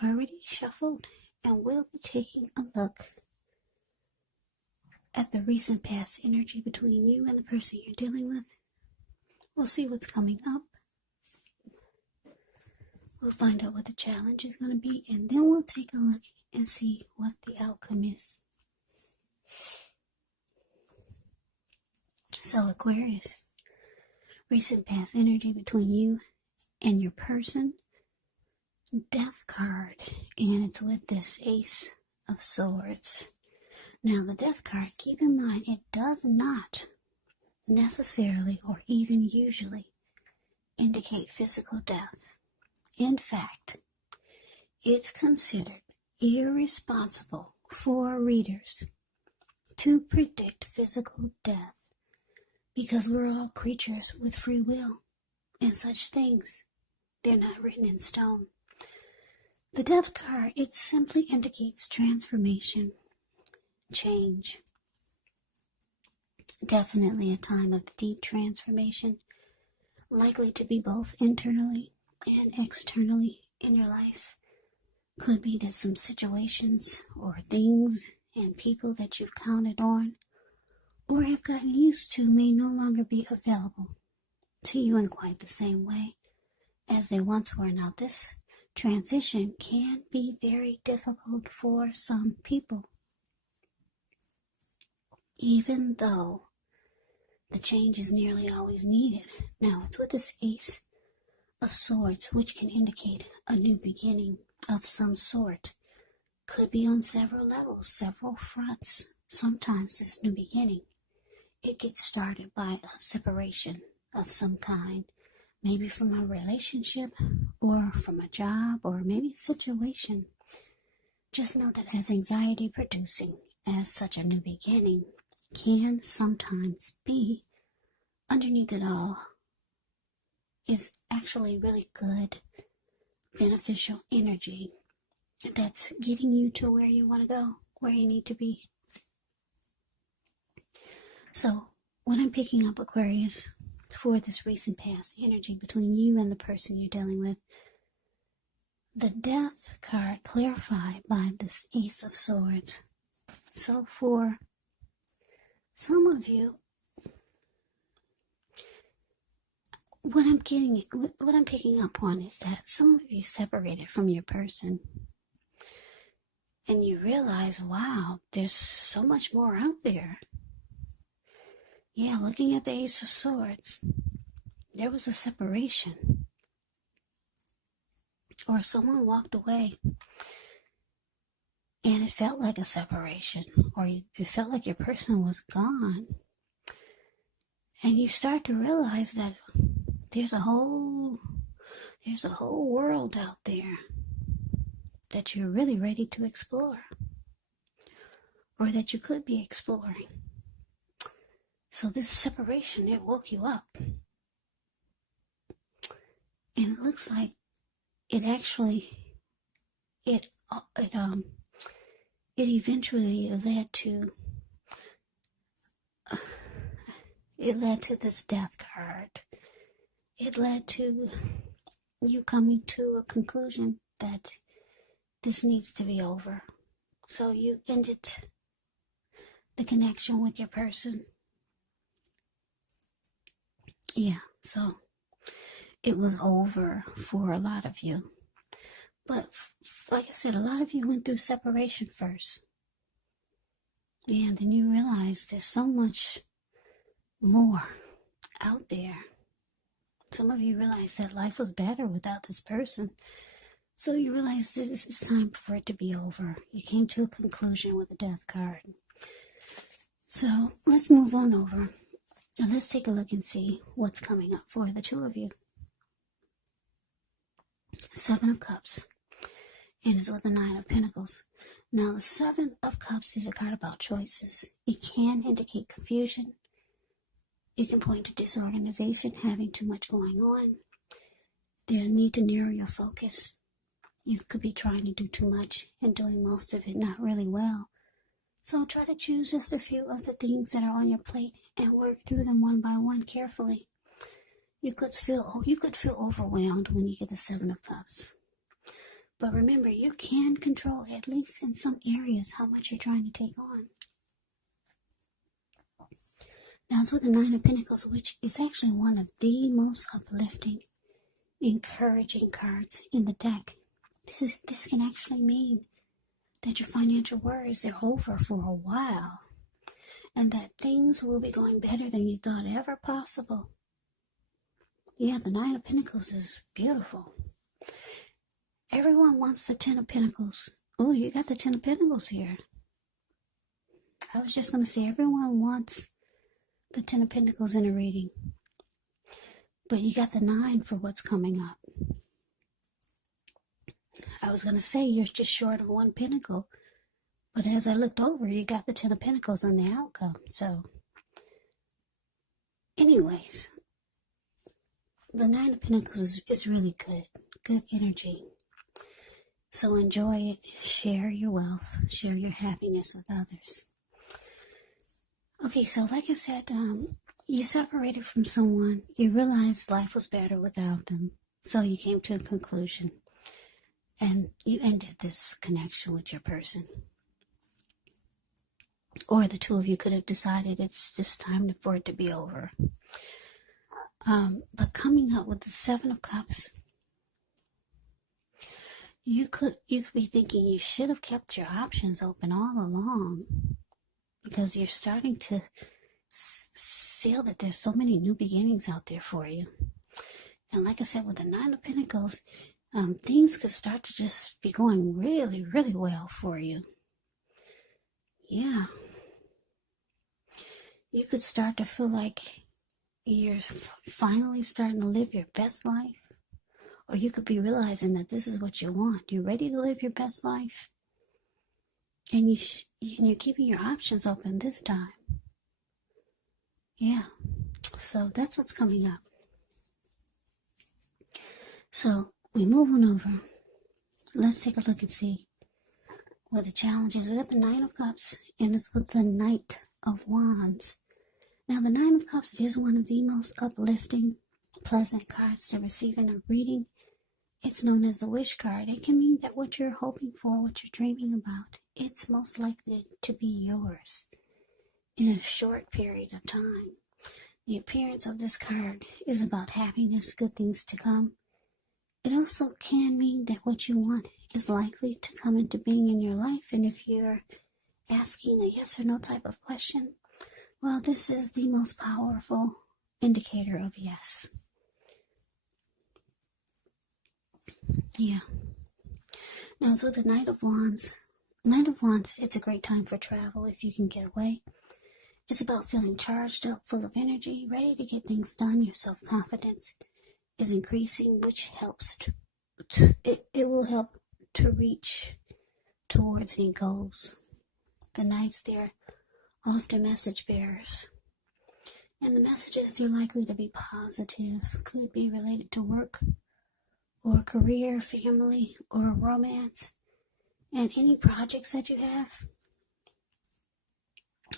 I've already shuffled, and we'll be taking a look at the recent past energy between you and the person you're dealing with. We'll see what's coming up. We'll find out what the challenge is going to be, and then we'll take a look and see what the outcome is. So, Aquarius, recent past energy between you and your person. Death card, and it's with this Ace of Swords. Now, the Death card, keep in mind, it does not necessarily or even usually indicate physical death. In fact, it's considered irresponsible for readers to predict physical death because we're all creatures with free will, and such things, they're not written in stone. The Death card, it simply indicates transformation, change. Definitely a time of deep transformation, likely to be both internally and externally in your life. Could be that some situations or things and people that you've counted on or have gotten used to may no longer be available to you in quite the same way as they once were. Now, this transition can be very difficult for some people, even though the change is nearly always needed. Now, it's with this Ace of Swords, which can indicate a new beginning of some sort. Could be on several levels, several fronts. Sometimes this new beginning, it gets started by a separation of some kind, maybe from a relationship or from a job or maybe a situation. Just know that as anxiety producing as such a new beginning can sometimes be, underneath it all is actually really good, beneficial energy that's getting you to where you want to go, where you need to be. So, what I'm picking up, Aquarius, for this recent past energy between you and the person you're dealing with, the Death card clarified by this Ace of Swords. So for some of you, what I'm picking up on is that some of you separated from your person and you realize, wow, there's so much more out there. Yeah, looking at the Ace of Swords, there was a separation. Or someone walked away and it felt like a separation, or it felt like your person was gone. And you start to realize that there's a whole world out there that you're really ready to explore, or that you could be exploring. So this separation, it woke you up. And it looks like it eventually led to this Death card. It led to you coming to a conclusion that this needs to be over. So you ended the connection with your person. Yeah, so it was over for a lot of you. But like I said, a lot of you went through separation first. Yeah, and then you realize there's so much more out there. Some of you realize that life was better without this person. So you realize this is time for it to be over. You came to a conclusion with the Death card. So let's move on over. And let's take a look and see what's coming up for the two of you. Seven of Cups. And it's with the Nine of Pentacles. Now, the Seven of Cups is a card about choices. It can indicate confusion. It can point to disorganization, having too much going on. There's a need to narrow your focus. You could be trying to do too much and doing most of it not really well. So try to choose just a few of the things that are on your plate and work through them one by one carefully. You could feel overwhelmed when you get the Seven of Cups. But remember, you can control, at least in some areas, how much you're trying to take on. Now it's with the Nine of Pentacles, which is actually one of the most uplifting, encouraging cards in the deck. This can actually mean that your financial worries are over for a while, and that things will be going better than you thought ever possible. Yeah, the Nine of Pentacles is beautiful. Everyone wants the Ten of Pentacles. Oh, you got the Ten of Pentacles here. I was just going to say everyone wants the Ten of Pentacles in a reading. But you got the 9 for what's coming up. I was going to say you're just short of 1 pentacle. But as I looked over, you got the Ten of Pentacles in the outcome. So, anyways, the Nine of Pentacles is really good. Good energy. So enjoy it, share your wealth, share your happiness with others. Okay, so like I said, you separated from someone, you realized life was better without them, so you came to a conclusion, and you ended this connection with your person. Or the two of you could have decided it's just time for it to be over. But coming up with the Seven of Cups, you could be thinking you should have kept your options open all along, because you're starting to feel that there's so many new beginnings out there for you. And like I said, with the Nine of Pentacles, things could start to just be going really, really well for you. Yeah. You could start to feel like you're finally starting to live your best life. Or you could be realizing that this is what you want. You're ready to live your best life. And you're keeping your options open this time. Yeah. So that's what's coming up. So we move on over. Let's take a look and see what the challenge is. We got the Nine of Cups, and it's with the Knight of Wands. Now the Nine of Cups is one of the most uplifting, pleasant cards to receive in a reading. It's known as the wish card. It can mean that what you're hoping for, what you're dreaming about, it's most likely to be yours in a short period of time. The appearance of this card is about happiness, good things to come. It also can mean that what you want is likely to come into being in your life. And if you're asking a yes or no type of question, well, this is the most powerful indicator of yes. Yeah. Now, so the Knight of Wands. Knight of Wands, it's a great time for travel if you can get away. It's about feeling charged up, full of energy, ready to get things done. Your self-confidence is increasing, which helps it will help to reach towards any goals. The Knights, they're often message bearers. And the messages, they're likely to be positive, could be related to work, or career, family, or romance. And any projects that you have,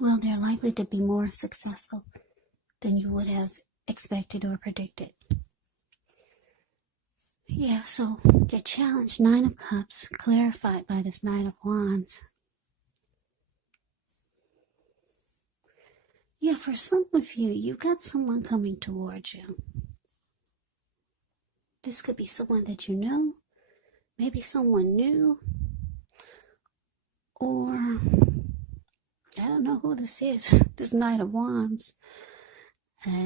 well, they're likely to be more successful than you would have expected or predicted. Yeah, so the challenge, Nine of Cups, clarified by this Knight of Wands. Yeah, for some of you, you've got someone coming towards you. This could be someone that you know, maybe someone new, or I don't know who this is, this Knight of Wands.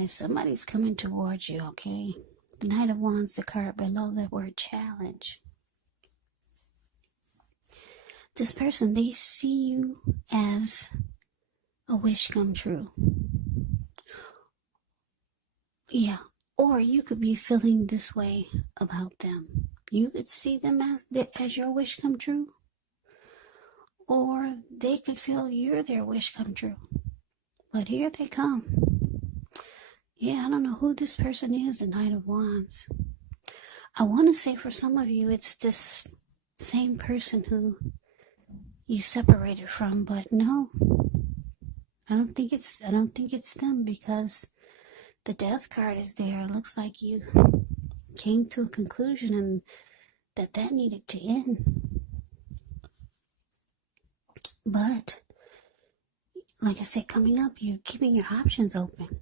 Somebody's coming towards you, okay? The Knight of Wands, the card below the word challenge. This person, they see you as a wish come true. Yeah, or you could be feeling this way about them. You could see them as your wish come true. Or they could feel you're their wish come true. But here they come. Yeah, I don't know who this person is, the Knight of Wands. I want to say for some of you, it's this same person who you separated from, but no. I don't think it's them, because the Death card is there. It looks like you came to a conclusion, and that needed to end. But, like I said, coming up, you're keeping your options open.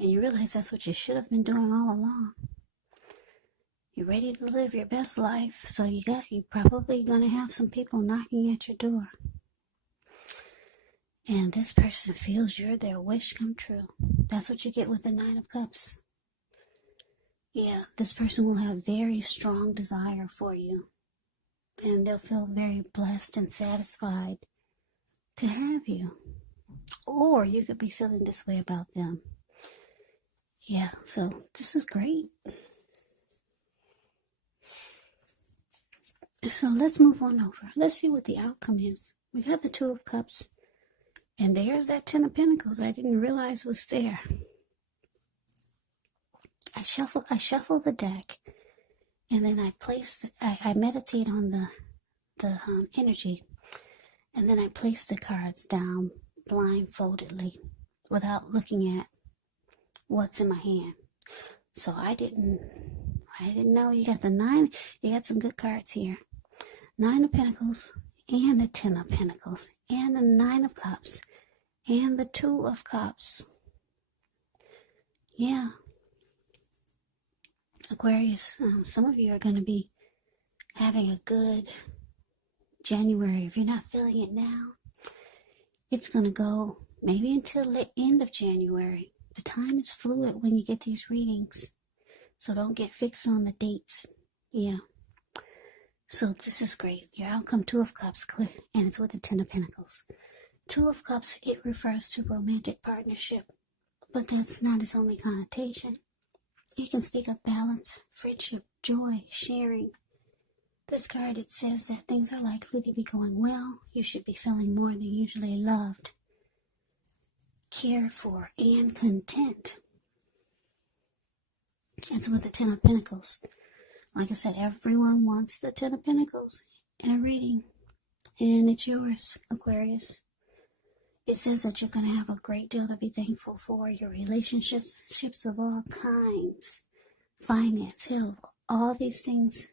And you realize that's what you should have been doing all along. You're ready to live your best life, so you're probably going to have some people knocking at your door. And this person feels you're their wish come true. That's what you get with the Nine of Cups. Yeah, this person will have very strong desire for you. And they'll feel very blessed and satisfied to have you. Or you could be feeling this way about them. Yeah, so this is great. So let's move on over. Let's see what the outcome is. We have the Two of Cups. And there's that Ten of Pentacles I didn't realize was there. I shuffle the deck. And then I meditate on the energy. And then I place the cards down blindfoldedly without looking at what's in my hand. So I didn't know. You got the 9. You got some good cards here. 9 of Pentacles and the 10 of Pentacles and the 9 of Cups and the 2 of Cups. Yeah. Aquarius, some of you are going to be having a good January. If you're not feeling it now, it's going to go maybe until the end of January. The time is fluid when you get these readings. So don't get fixed on the dates. Yeah. So this is great. Your outcome, 2 of Cups, clear, and it's with the 10 of Pentacles. 2 of Cups, it refers to romantic partnership, but that's not its only connotation. It can speak of balance, friendship, joy, sharing. This card, it says that things are likely to be going well. You should be feeling more than usually loved, cared for, and content. It's with the 10 of Pentacles. Like I said, everyone wants the 10 of Pentacles in a reading. And it's yours, Aquarius. It says that you're going to have a great deal to be thankful for. Your relationships of all kinds, finance, health, all these things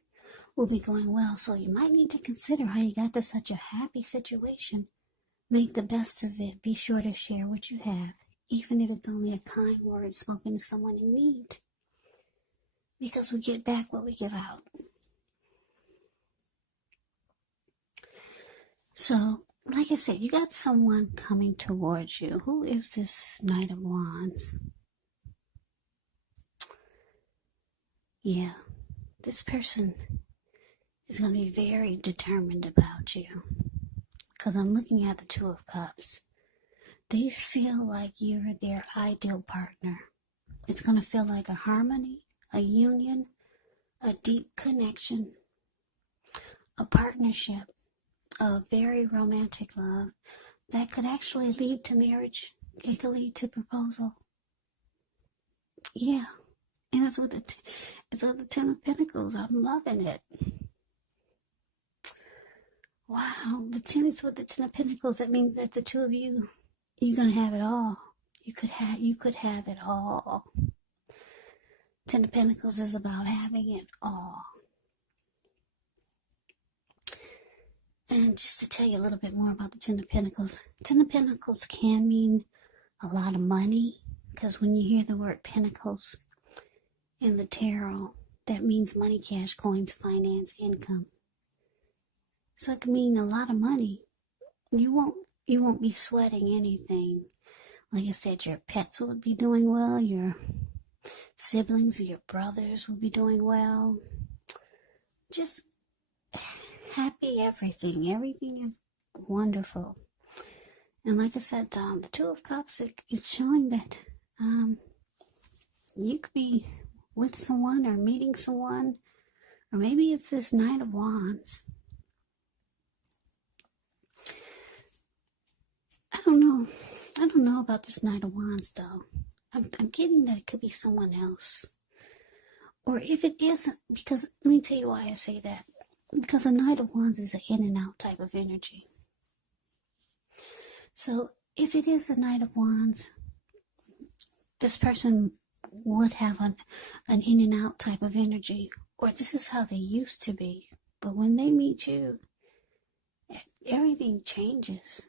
will be going well. So you might need to consider how you got to such a happy situation. Make the best of it. Be sure to share what you have, even if it's only a kind word spoken to someone in need. Because we get back what we give out. So, like I said, you got someone coming towards you. Who is this Knight of Wands? Yeah, this person is going to be very determined about you. Because I'm looking at the 2 of Cups. They feel like you're their ideal partner. It's going to feel like a harmony, a union, a deep connection, a partnership, a very romantic love that could actually lead to marriage. It could lead to proposal. Yeah, and it's with the 10 of Pentacles. I'm loving it. Wow, the 10 is with the 10 of Pentacles. That means that the two of you, you're gonna have it all. You could have it all. 10 of Pentacles is about having it all. And just to tell you a little bit more about the 10 of Pentacles. 10 of Pentacles can mean a lot of money. Because when you hear the word Pentacles in the tarot, that means money, cash, coins, finance, income. So it can mean a lot of money. You won't be sweating anything. Like I said, your pets will be doing well. Your siblings, your brothers will be doing well. Just happy everything. Everything is wonderful. And like I said, the 2 of Cups, it's showing that you could be with someone or meeting someone. Or maybe it's this Knight of Wands. I don't know about this Knight of Wands, though. I'm getting that it could be someone else. Or if it isn't, because, let me tell you why I say that. Because a Knight of Wands is an in and out type of energy. So, if it is a Knight of Wands, this person would have an in and out type of energy. Or this is how they used to be. But when they meet you, everything changes.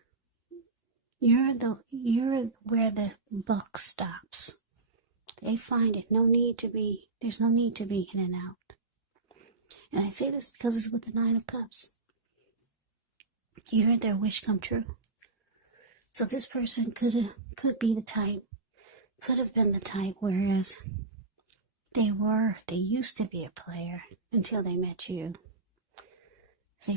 You're where the buck stops. They find it there's no need to be in and out. And I say this because it's with the Nine of Cups. You heard their wish come true. So this person could be the type, could have been the type, whereas they used to be a player until they met you. They